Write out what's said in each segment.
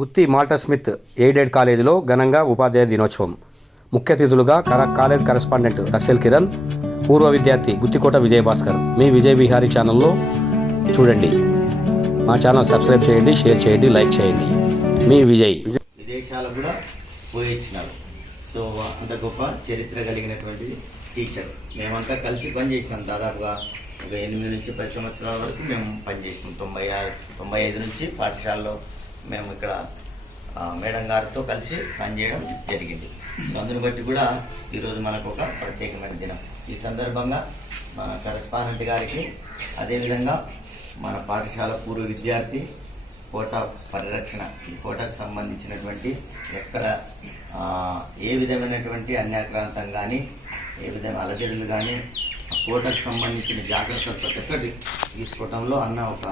గుత్తి Malta Smith aided కాలేజీలో ఘనంగా ఉపాధ్యాయ దినోత్సవం. ముఖ్య అతిథులుగా కాలేజ్ కరెస్పాండెంట్ రసెల్ కిరణ్ పూర్వ విద్యార్థి గుత్తికోట విజయభాస్కర్. మీ విజయ విహారీ ఛానల్లో చూడండి. మా ఛానల్ సబ్స్క్రైబ్ చేయండి షేర్ చేయండి లైక్ చేయండి. మీ విజయ్. విదేశాలకు కూడా పోయొచ్చినారు. సో అంత గొప్ప చరిత్ర కలిగినటువంటి టీచర్. మేమంతా కలిసి పనిచేసినాం దాదాపుగా ఒక ఎనిమిది నుంచి పది సంవత్సరాల వరకు మేము పనిచేసినాం తొంభై ఆరు తొంభై ఐదు నుంచి పాఠశాలలో మేము ఇక్కడ మేడం గారితో కలిసి పనిచేయడం జరిగింది. సో అందుని బట్టి కూడా ఈరోజు మనకు ఒక ప్రత్యేకమైన దినం. ఈ సందర్భంగా మన కరస్పాండెంట్ గారికి అదేవిధంగా మన పాఠశాల పూర్వ విద్యార్థి కోట పరిరక్షణ ఈ కోటకు సంబంధించినటువంటి ఎక్కడ ఏ విధమైనటువంటి అన్యాక్రాంతం కానీ ఏ విధమైన అలజడులు కానీ కోటకు సంబంధించిన జాగ్రత్తలు ప్రతి ఒక్కటి తీసుకోవడంలో అన్న ఒక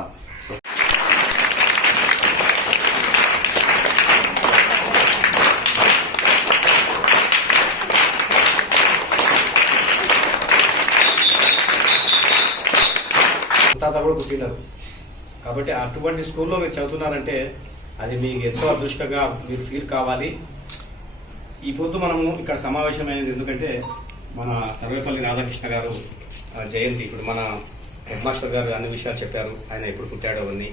తాత కూడా పుట్టినారు కాబట్టి అటువంటి స్కూల్లో మీరు చదువుతున్నారంటే అది మీకు ఎంతో అదృష్టంగా మీరు ఫీల్ కావాలి. ఈ పొద్దు మనము ఇక్కడ సమావేశమైనది ఎందుకంటే మన సర్వేపల్లి రాధాకృష్ణ గారు జయంతి ఇప్పుడు మన హెడ్ మాస్టర్ గారు అన్ని విషయాలు చెప్పారు. ఆయన ఎప్పుడు పుట్టాడో అవన్నీ.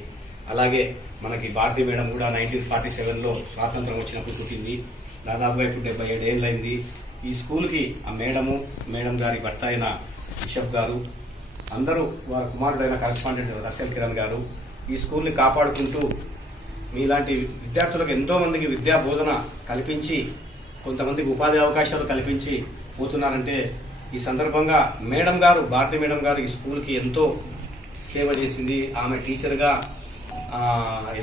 అలాగే మనకి భారతీ మేడం కూడా నైన్టీన్ ఫార్టీ సెవెన్లో స్వాతంత్రం వచ్చినప్పుడు పుట్టింది దాదాపుగా ఇప్పుడు డెబ్బై ఏడు ఏళ్ళైంది ఈ స్కూల్కి ఆ మేడము మేడం గారి భర్త అయిన బిషప్ గారు అందరూ వారి కుమారుడైన కరెస్పాండెంట్ రసెల్ కిరణ్ గారు. ఈ స్కూల్ని కాపాడుకుంటూ మీలాంటి విద్యార్థులకు ఎంతో మందికి విద్యా బోధన కల్పించి కొంతమందికి ఉపాధి అవకాశాలు కల్పించి పోతున్నారంటే ఈ సందర్భంగా మేడం గారు భారతి మేడం గారు ఈ స్కూల్కి ఎంతో సేవ చేసింది. ఆమె టీచర్గా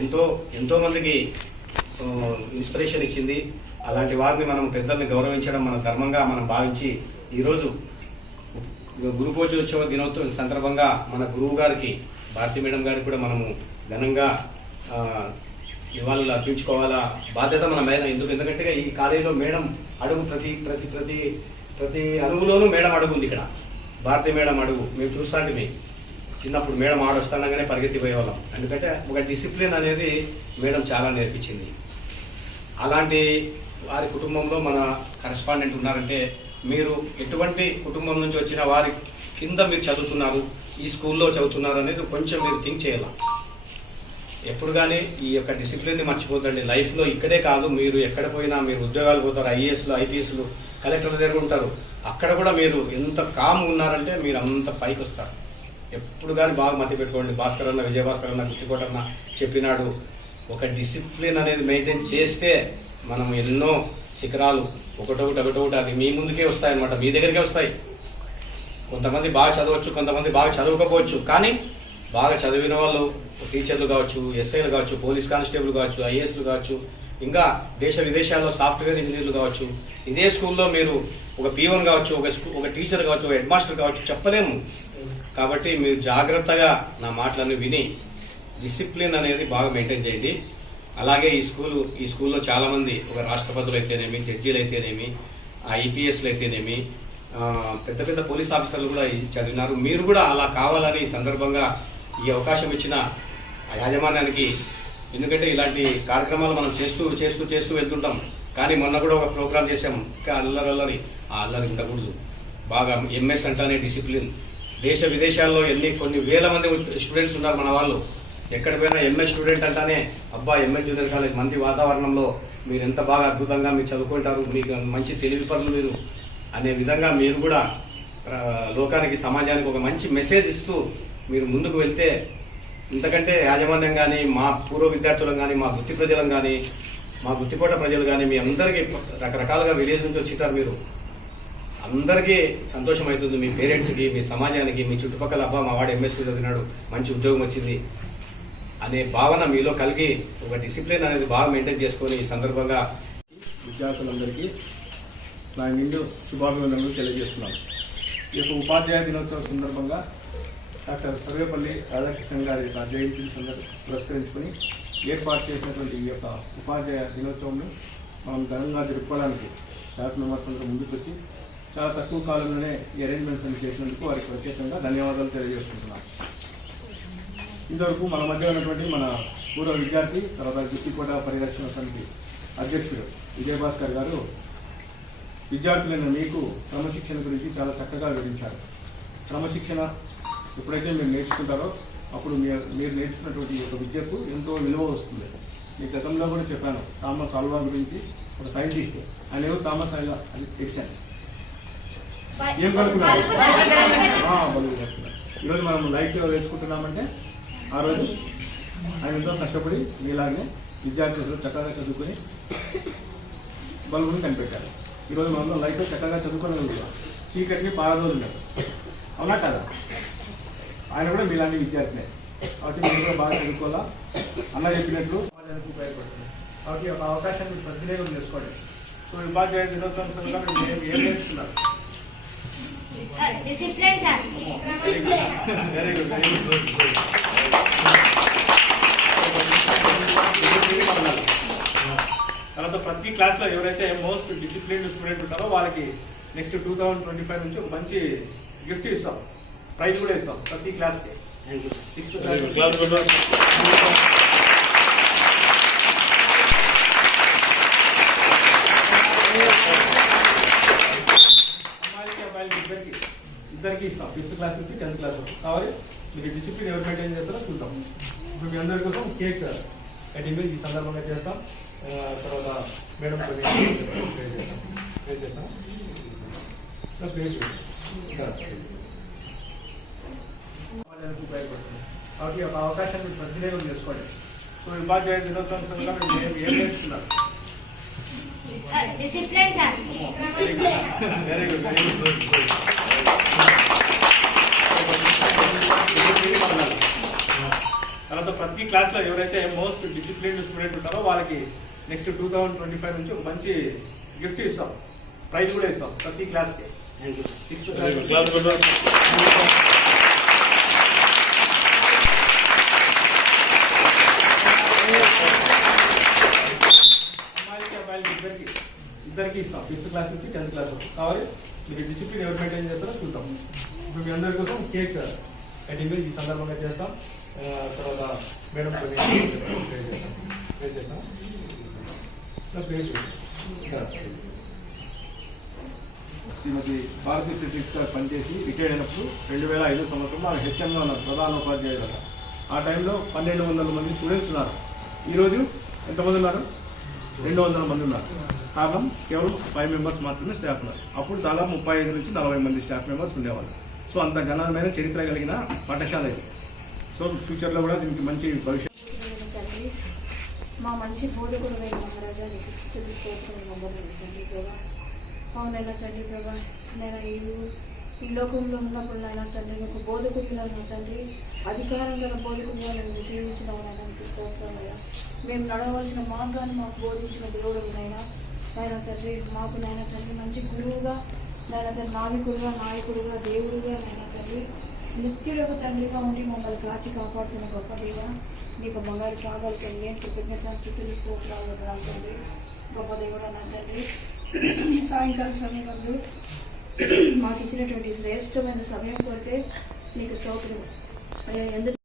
ఎంతో ఎంతో మందికి ఇన్స్పిరేషన్ ఇచ్చింది. అలాంటి వారిని మనం పెద్దల్ని గౌరవించడం మన ధర్మంగా మనం భావించి ఈరోజు గురు పూజోత్సవ దినోత్సవం సందర్భంగా మన గురువు గారికి భారతి మేడం గారికి కూడా మనము ఘనంగా ఆ, నివాళులు అర్పించుకోవాలా బాధ్యత మన మేడం ఎందుకు ఎందుకంటే ఈ కాలేజీలో మేడం అడుగు ప్రతి ప్రతి ప్రతి ప్రతి అడుగులోనూ మేడం అడుగు ఉంది ఇక్కడ. భారతి మేడం అడుగు మేము చూస్తాండి చిన్నప్పుడు మేడం ఆడొస్తానగానే పరిగెత్తిపోయేవాళ్ళం. ఎందుకంటే ఒక డిసిప్లిన్ అనేది మేడం చాలా నేర్పించింది. అలాంటి వారి కుటుంబంలో మన కరెస్పాండెంట్ ఉన్నారంటే మీరు ఎటువంటి కుటుంబం నుంచి వచ్చిన వారి కింద మీరు చదువుతున్నారు ఈ స్కూల్లో చదువుతున్నారు అనేది కొంచెం మీరు థింక్ చేయాలి? ఎప్పుడు కానీ ఈ యొక్క డిసిప్లిన్ని మర్చిపోతండి లైఫ్లో ఇక్కడే కాదు మీరు ఎక్కడ పోయినా మీరు ఉద్యోగాలు పోతారు ఐఏఎస్లు ఐపీఎస్లు కలెక్టర్ దగ్గర ఉంటారు. అక్కడ కూడా మీరు ఎంత కామ్ ఉన్నారంటే మీరు అంత పైకి వస్తారు. ఎప్పుడు కానీ బాగా మతి పెట్టుకోండి. భాస్కర్ అన్న విజయ భాస్కర్ అన్న చెప్పినాడు. ఒక డిసిప్లిన్ అనేది మెయింటైన్ చేస్తే మనం ఎన్నో శిఖరాలు ఒకటొకటి ఒకటొకటి అది మీ ముందుకే వస్తాయన్నమాట. మీ దగ్గరికే వస్తాయి. కొంతమంది బాగా చదవచ్చు కొంతమంది బాగా చదవకపోవచ్చు. కానీ బాగా చదివిన వాళ్ళు టీచర్లు కావచ్చు ఎస్ఐలు కావచ్చు పోలీస్ కానిస్టేబుల్ కావచ్చు ఐఏఎస్లు కావచ్చు ఇంకా దేశ విదేశాల్లో సాఫ్ట్వేర్ ఇంజనీర్లు కావచ్చు ఇదే స్కూల్లో మీరు ఒక పీవన్ కావచ్చు ఒక ఒక టీచర్ కావచ్చు ఒక హెడ్ మాస్టర్ కావచ్చు చెప్పలేము. కాబట్టి మీరు జాగ్రత్తగా నా మాటలను విని డిసిప్లిన్ అనేది బాగా మెయింటైన్ చేయండి. అలాగే ఈ స్కూలు ఈ స్కూల్లో చాలా మంది ఒక రాష్ట్రపతులు అయితేనేమి జడ్జీలు అయితేనేమి ఐపీఎస్లు అయితేనేమి పెద్ద పెద్ద పోలీస్ ఆఫీసర్లు కూడా చదివినారు. మీరు కూడా అలా కావాలని సందర్భంగా ఈ అవకాశం ఇచ్చిన ఆ యాజమాన్యానికి ఎందుకంటే ఇలాంటి కార్యక్రమాలు మనం చేస్తూ చేస్తూ చేస్తూ వెళ్తుంటాం. కానీ మొన్న కూడా ఒక ప్రోగ్రామ్ చేసాం ఇంకా అల్లరి అల్లరి. ఆ అల్లరి ఉండకూడదు. బాగా ఎంఎస్ అంటానే డిసిప్లిన్. దేశ విదేశాల్లో ఎన్ని కొన్ని వేల మంది స్టూడెంట్స్ ఉన్నారు మన వాళ్ళు. ఎక్కడ పోయినా ఎంఎస్ స్టూడెంట్ అంటానే అబ్బా ఎంఏ జూనియర్ కాలేజ్ మంచి వాతావరణంలో మీరు ఎంత బాగా అద్భుతంగా మీరు చదువుకుంటారు మీకు మంచి తెలివి పనులు మీరు అనే విధంగా మీరు కూడా లోకానికి సమాజానికి ఒక మంచి మెసేజ్ ఇస్తూ మీరు ముందుకు వెళ్తే ఇంతకంటే యాజమాన్యం కానీ మా పూర్వ విద్యార్థులం కానీ మా వృత్తి ప్రజలం కానీ మా గుత్తికోట ప్రజలు కానీ మీ అందరికీ రకరకాలుగా విలేజ్ నుంచి మీరు. అందరికీ సంతోషం అవుతుంది మీ పేరెంట్స్కి మీ సమాజానికి మీ చుట్టుపక్కల అబ్బా మా వాడు ఎంఎస్సీ చదివినాడు మంచి ఉద్యోగం వచ్చింది. అనే భావన మీలో కలిగి ఒక డిసిప్లిన్ అనేది బాగా మెయింటైన్ చేసుకొని ఈ సందర్భంగా విద్యార్థులందరికీ నా నిండు శుభాభివందనలు తెలియజేస్తున్నాను. ఈ యొక్క ఉపాధ్యాయ దినోత్సవం సందర్భంగా డాక్టర్ సర్వేపల్లి రాధాకృష్ణన్ గారి జయంతిని సందర్ పురస్కరించుకుని ఏర్పాటు చేసినటువంటి ఈ యొక్క ఉపాధ్యాయ దినోత్సవంను మనం ఘనంగా జరుపుకోవడానికి డాక్టర్ మెంబర్స్ అందరూ చాలా తక్కువ కాలంలోనే ఈ అరేంజ్మెంట్స్ అన్ని చేసినందుకు వారికి ప్రత్యేకంగా ధన్యవాదాలు తెలియజేసుకుంటున్నాను. ఇంతవరకు మన మధ్య ఉన్నటువంటి మన పూర్వ విద్యార్థి తర్వాత గుత్తికోట పరిరక్షణ సమితి అధ్యక్షుడు విజయభాస్కర్ గారు విద్యార్థులైన మీకు క్రమశిక్షణ గురించి చాలా చక్కగా వివరించారు. క్రమశిక్షణ ఎప్పుడైతే మీరు నేర్చుకుంటారో అప్పుడు మీరు మీరు నేర్చుకున్నటువంటి యొక్క విద్యకు ఎంతో విలువ వస్తుంది. మీ గతంలో కూడా చెప్పాను థామస్ ఆల్వా గురించి ఒక సైంటిస్ట్. ఆయన ఎవరు థామస్ ఆల్వా ఎడిసన్ ఏం కనుక్కున్నారు. ఈరోజు మనం లైట్ వేసుకుంటున్నామంటే ఆ రోజు ఆయన ఎంతో కష్టపడి మీలాగే విద్యార్థులు చక్కగా చదువుకొని బల్బుని కనిపెట్టారు. ఈరోజు మనం లైఫ్ చక్కగా చదువుకోగలుగుతాం చీకటిని పారదోలున్నారు అవునా కదా? ఆయన కూడా మీలాంటి విద్యార్థినే. కాబట్టి మీరు కూడా బాగా చదువుకోవాలా? అన్న చెప్పినట్లు వాళ్ళకి ఉపయోగపడుతుంది. కాబట్టి ఒక అవకాశాన్ని మీరు సద్వినియోగం చేసుకోండి. సో ఉపాధ్యాయ దినోత్సవం సందర్భంగా మీరు ఏం నేర్చుకున్నారు? Discipline sir discipline very good very good తర్వాత ప్రతి క్లాస్లో ఎవరైతే మోస్ట్ డిసిప్లిన్ స్టూడెంట్ ఉంటారో వాళ్ళకి next two thousand twenty five నుంచి మంచి గిఫ్ట్ ఇస్తాం. ప్రైజ్ కూడా ఇస్తాం ప్రతి క్లాస్కి. సిక్స్త్ క్లాస్ ఇద్దరికి ఇస్తాం. ఫిఫ్త్ క్లాస్ నుంచి టెన్త్ క్లాస్ వరకు. కావాలి మీరు డిసిప్లిన్ ఎవరు మెయింటైన్ చేస్తారో చూద్దాం. ఇప్పుడు మీ అందరి కోసం కేక్ కటింగ్ ఈ సందర్భంగా చేస్తాం. ఆ, తర్వాత మేడం కొన్ని ప్రే చేస్తాం. ప్రే చేస్తాం. సో ప్రే చేయండి. ఇంకా. సమాజానికి ఉపయోగపడుతుంది కాబట్టి ఒక అవకాశాన్ని మీరు సద్వినియోగం చేసుకోండి. సో ఉపాధ్యాయ దినోత్సవం సందర్భంగా మీరు ఏం- ఏం నేర్చుకున్నారు discipline sir discipline very good very good ప్రతి క్లాస్లో ఎవరైతే మోస్ట్ డిసిప్లిన్ స్టూడెంట్ ఉంటారో వాళ్ళకి next two thousand twenty five నుంచి ఒక మంచి గిఫ్ట్ ఇస్తాం. ప్రైజ్ కూడా ఇస్తాం ప్రతి క్లాస్కి సిక్స్త్ క్లాస్ ఇద్దరికి. ఇద్దరికి ఇస్తాం. ఫిఫ్త్ క్లాస్ నుంచి టెన్త్ క్లాస్ వరకు. కావాలి మీరు డిసిప్లిన్ ఎవరు మెయింటైన్ చేస్తారో చూద్దాం. ఇప్పుడు మీ అందరి కోసం కేక్ కటింగ్ ఈ సందర్భంగా చేస్తాం. తర్వాత మేడం శ్రీమతి భారతి ఫిజిక్స్ గారు పనిచేసి రిటైర్ అయినప్పుడు రెండు వేల ఐదు సంవత్సరంలో ఆమె హెచ్ఎంగా ఉన్నారు ప్రధాన ఉపాధ్యాయులుగా ఆ టైంలో పన్నెండు వందల మంది స్టూడెంట్స్ ఉన్నారు. ఈరోజు ఎంతమంది ఉన్నారు? రెండు వందల మంది ఉన్నారు. కారణం కేవలం ఫైవ్ మెంబర్స్ మాత్రమే స్టాఫ్ ఉన్నారు. అప్పుడు దాదాపు ముప్పై ఐదు నుంచి నలభై మంది స్టాఫ్ మెంబర్స్ ఉండేవాళ్ళు. సో అంత ఘనమైన చరిత్ర కలిగిన పాఠశాల ఇది. సో ఫ్యూచర్లో కూడా దీనికి మంచి భవిష్యత్తు మా మంచి బోధకుడు అయిన మహారాజా నీకు స్థుతులు స్తోత్రం నమ్మకం తండ్రి ప్రభా అవునైనా తండ్రి ప్రభా నేను ఈ ఈ లోకంలో ఉన్నప్పుడు నాయన తండ్రి నీకు బోధకుడిలో తండ్రి అధికారం గల బోధకుడిగా నేను జీవించిన నీకు స్తోత్రం అయ్యా. మేము నడవలసిన మార్గాన్ని మాకు బోధించిన దేవుడు నాయన నాయన తండ్రి మాకు నాయన తండ్రి మంచి గురువుగా నాయన తండ్రి నావికుడుగా నాయకుడుగా దేవుడుగా నాయన తండ్రి నిత్యుడొక తండ్రిగా ఉండి మమ్మల్ని కాచి కాపాడుతున్న గొప్ప దేవ. నీకు బంగారు కావాలి కలిగి ఏంటి స్థుతులు స్తోత్రాలు వందనాలు గొప్ప దేవుడు నా తండ్రి. ఈ సాయంకాల సమయంలో మాకు ఇచ్చినటువంటి శ్రేష్టమైన సమయం కొరికే నీకు స్తోత్రం. ఎందుకు